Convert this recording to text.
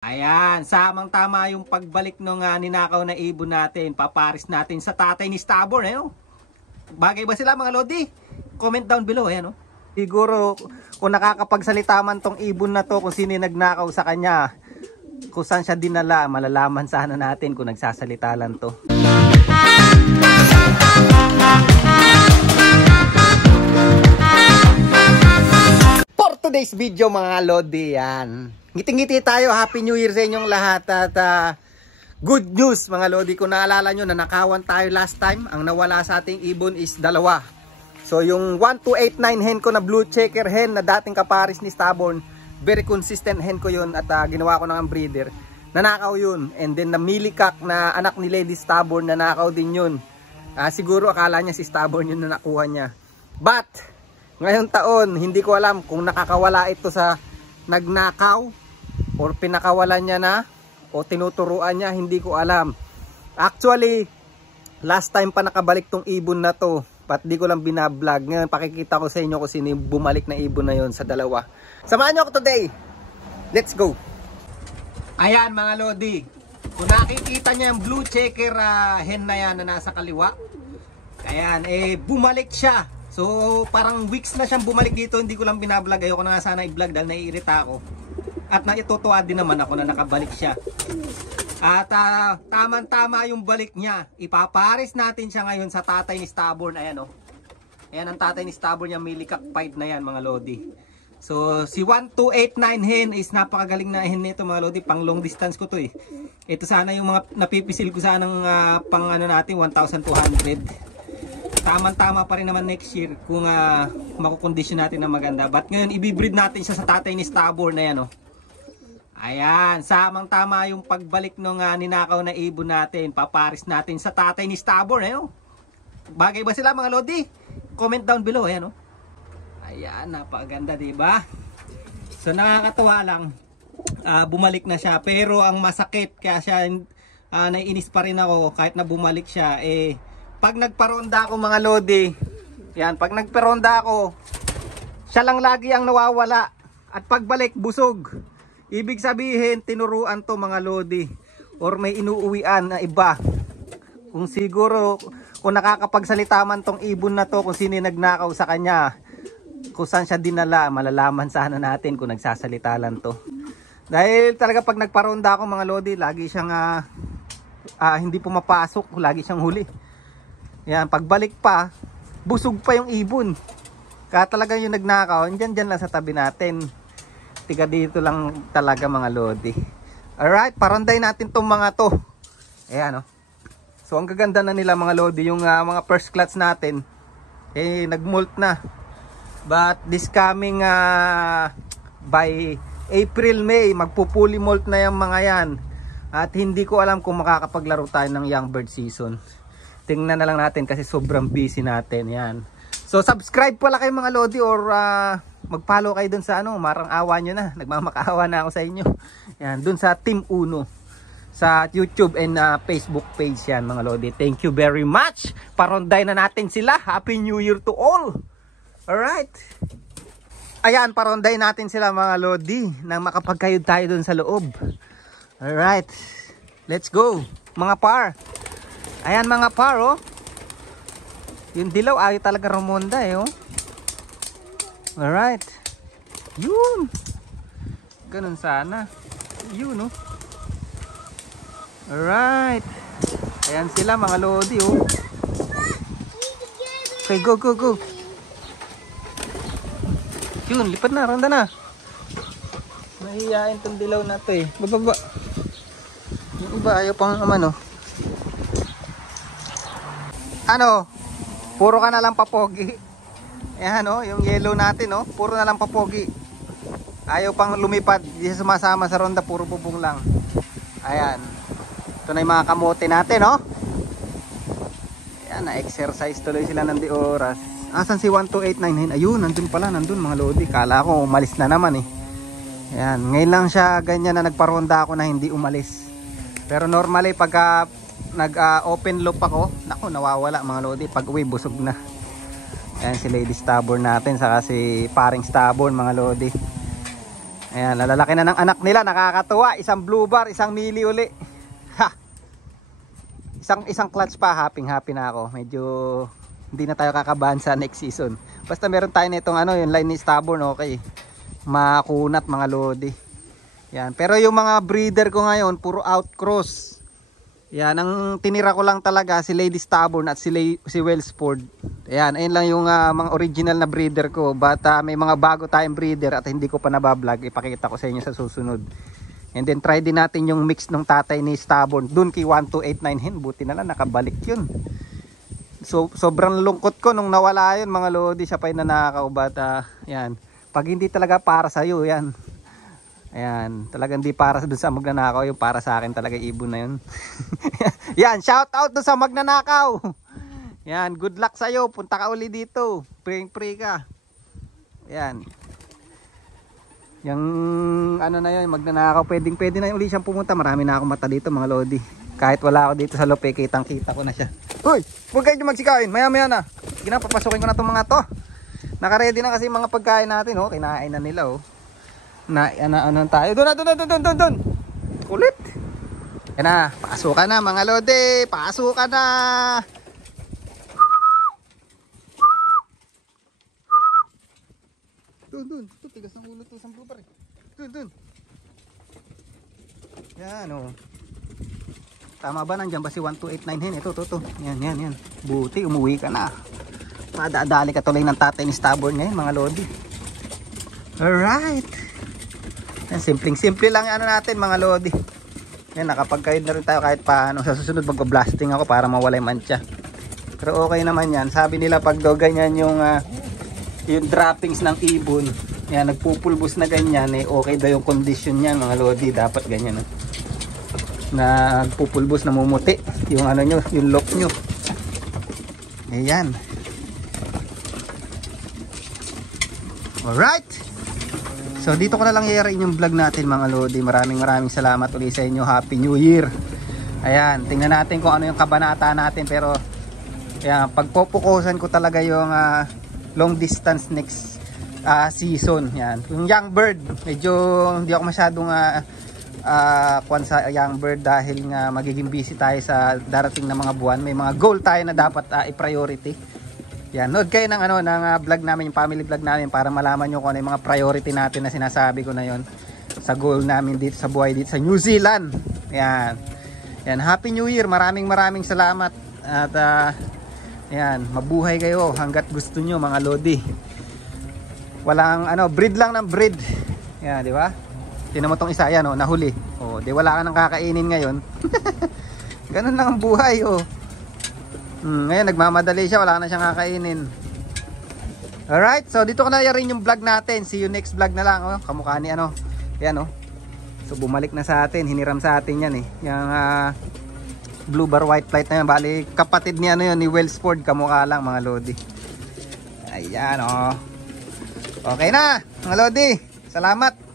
Ayan, samang tama yung pagbalik ng ninakaw na ibon natin. Paparis natin sa tatay ni Stabor. Bagay ba sila mga Lodi? Comment down below. Siguro kung nakakapagsalita man tong ibon na to, kung sino nagnakaw sa kanya, kung saan siya dinala, malalaman sana natin kung nagsasalita lang to. For today's video mga Lodi, yan. Ngiting-ngiti tayo, Happy New Year sa inyong lahat at good news mga Lodi. Kung naalala nyo, nanakawan tayo last time. Ang nawala sa ating ibon is dalawa. So yung 1289 hen ko na blue checker hen na dating kaparis ni Stabor, very consistent hen ko yun at ginawa ko ng breeder. Nanakaw yun. And then na Milikak na anak ni Lady Stabor, nanakaw din yun. Siguro akala niya si Stabor yun na nakuha niya. But ngayon taon, hindi ko alam kung nakakawala ito sa nagnakaw or pinakawalan niya na o tinuturuan niya, hindi ko alam. Actually, last time pa nakabalik tong ibon na to, but di ko lang binablog. Ngayon pakikita ko sa inyo kung sino bumalik na ibon na yon sa dalawa. Samahan nyo ako today. Let's go. Ayan mga Lodi, kung nakikita niya yung blue checker hen na yan na nasa kaliwa, ayan, bumalik siya. So parang weeks na siyang bumalik dito, hindi ko lang binablog. Ayoko na nga sana i-vlog dahil naiirita ako. At naitutuwa din naman ako na nakabalik siya. At tamang-tama yung balik niya. Ipaparis natin siya ngayon sa tatay ni Stabor. Ayan Ayan ang tatay ni Stabor niya, Milikak 5 na yan mga Lodi. So si 1289 hen is napakagaling na hen nito mga Lodi. Pang long distance ko to Ito sana yung mga napipisil ko sana ng pang natin 1,200. Tamang-tama pa rin naman next year kung makukondisyon natin na maganda. But ngayon, ibibreed natin siya sa tatay ni Stabor na yan. Ayan, samang-tama yung pagbalik ng ninakaw na ibon natin. Paparis natin sa tatay ni Stabor. Bagay ba sila mga Lodi? Comment down below. Ayan, napakaganda diba? So nakakatawa lang. Bumalik na siya. Pero ang masakit, kaya siya naiinis pa rin ako kahit na bumalik siya. Pag nagparonda ako mga Lodi, yan, pag nagparonda ako, siya lang lagi ang nawawala. At pagbalik, busog. Ibig sabihin, tinuruan to mga Lodi. Or may inuuwian na iba. Kung siguro, kung nakakapagsalita man tong ibon na to, kung sino nagnakaw sa kanya, kung saan siya dinala, malalaman sana natin kung nagsasalita lang to. Dahil talaga pag nagparonda ako mga Lodi, lagi siyang hindi pumapasok, lagi siyang huli. Yan, pagbalik pa, busog pa yung ibon. Kaya talaga yung nagnakaw, dyan lang sa tabi natin. Tiga dito lang talaga mga Lodi. Alright, paronday natin tong mga to. Ayan So ang gaganda na nila mga Lodi, yung mga first class natin, nagmoult na. But this coming by April, May, magpupuli molt na yung mga yan. At hindi ko alam kung makakapaglaro tayo ng young bird season. Tingnan na lang natin kasi sobrang busy natin. Yan. So subscribe pala kayo mga Lodi or mag-follow kayo dun sa marang awa nyo na. Nagmamakaawa na ako sa inyo. Yan, dun sa Team Uno. Sa YouTube and Facebook page yan mga Lodi. Thank you very much. Paronday na natin sila. Happy New Year to all. Alright. Ayan, paronday natin sila mga Lodi. Nang makapagkayod tayo dun sa loob. Alright. Let's go. Mga par. Ayan mga par yung dilaw ayaw talaga rumonda Alright. Yun. Ganun sana. Yun Alright. Ayan sila mga Lodi Okay, go. Yun, lipat na, ronda na. Mahihain tong dilaw na to Bababa. Yung iba ayaw pang puro ka na lang papogi. Ayan yung yellow natin puro na lang papogi. Ayaw pang lumipad, di sumasama sa ronda, puro bubong lang. Ayan. Ito na yung mga kamote natin Ayan, na-exercise tuloy sila ng di oras. Asan si 1289? Ayun, nandun pala, mga Lodi. Kala ko umalis na naman Ayan, ngayon lang siya ganyan na nagparonda ako na hindi umalis. Pero normally pagka nag-open loop ako, naku, nawawala mga Lodi. Pag uwi, busog na. Ayan si Lady Stabor natin, saka si paring Stabor mga Lodi. Ayan, nalalaki na ng anak nila, nakakatuwa. Isang blue bar, isang mili uli. Ha! Isang clutch pa, happy na ako. Medyo hindi na tayo kakabahan sa next season. Basta meron tayo nitong ano, yung line ni stubborn, okay. Makunat mga lodi. Yan, pero yung mga breeder ko ngayon, puro outcross. Yan, ang tinira ko lang talaga si Lady Stubborn at si Wellsport. Ayan, ayun lang yung mga original na breeder ko. But may mga bago tayong breeder at hindi ko pa nabablog. Ipakita ko sa inyo sa susunod. And then try din natin yung mix ng tatay ni Stubborn. Dun kay 1289 hen. Buti na lang nakabalik yun. So, sobrang lungkot ko nung nawala yun mga lodi. Siya pa yung nanakaw. But yan, pag hindi talaga para sa'yo, yan. Ayan, talagang di para doon sa magnanakaw, yung para sa akin talaga ibon na yun. Yan, shout out doon sa magnanakaw. Yan, good luck sa iyo. Punta ka uli dito. Pray ka. Yan. Yung ano na yun, magnanakaw, pwede na uli siyang pumunta. Marami na akong mata dito mga lodi. Kahit wala ako dito sa lope, kitang-kita ko na siya. Uy, huwag kayo magsikawin. Maya na. Sige na, papasukin ko na itong mga to. Naka-ready na kasi mga pagkain natin, oh. Kinain na nila, oh. Ano tayo? Doon. Kulit. Yan na, pasukan na mga lodi. Pasukan na. Doon. Ito, tigas ng ulo to. Sampu pa rin. Doon. Yan, oh. Tama ba? Nandiyan ba si 1289 hen? Ito. Yan. Buti, umuwi ka na. Madadali ka tuloy ng tatay ni Stubborn ngayon mga lodi. Alright. Simple lang ano natin mga lodi. Yan, nakapagkayod na rin tayo kahit paano. Sa susunod magpa-blasting ako para mawala yung mancha. Pero okay naman yan. Sabi nila pag daw ganyan yung droppings ng ibon, yan, nagpupulbos na ganyan, okay daw yung condition niyan mga lodi. Dapat ganyan. Nagpupulbos, namumuti yung ano nyo, yung lock nyo. Ayan. Alright. So dito ko na lang i-air yung vlog natin mga lodi. Maraming salamat ulit sa inyo. Happy New Year. Ayan, tingnan natin kung ano yung kabanata natin. Pero ayan, pagpopokusan ko talaga yung long distance next season. Ayan. Yung young bird, medyo hindi ako masyadong kwan sa young bird dahil nga magiging busy tayo sa darating na mga buwan. May mga goal tayo na dapat i-priority. Yan, nood kayo ng vlog namin, yung family vlog namin para malaman nyo kung ano yung mga priority natin na sinasabi ko na yon sa goal namin dito sa buhay dito sa New Zealand. Yan. Yan, Happy New Year. Maraming salamat at yan, mabuhay kayo hanggat gusto nyo mga lodi. Walang breed lang ng breed. Yan, di ba? Tingnan mo tong isa yan, nahuli. Oh, di wala ka nang kakainin ngayon. Ganun lang ang buhay, oh. Ngayon nagmamadali siya, wala na siyang kakainin. Alright, so dito ko na rin yung vlog natin. See you next vlog na lang. Kamukha ni yan, so bumalik na sa atin, hiniram sa atin yan yung blue bar white flight na yan. Bali kapatid ni ni Wellsport, kamukha lang mga lodi. Ayan, okay na mga lodi, salamat.